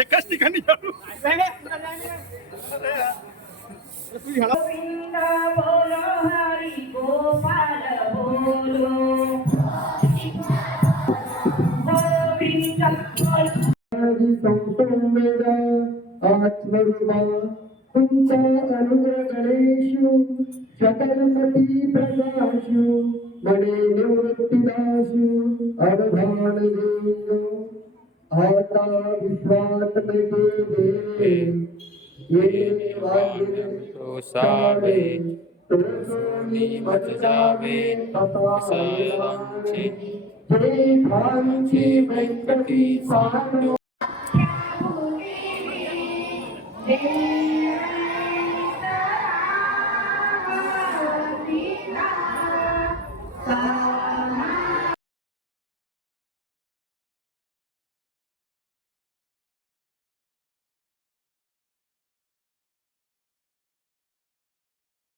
एकाच ठिकाणी जाऊ. गोविंद बोलो हरि गोपाल बोलो गोविंद आत्मरूपा तुमचा अनुग्रह गणेशु सकलमती प्रकाशु बडे निवृत्तिदासु अवधान देयो आता विश्वास में देवे ये निवार्य तो सावे तो सोनी मच जावे सारांची जय भांची वेंकटी साधु देवी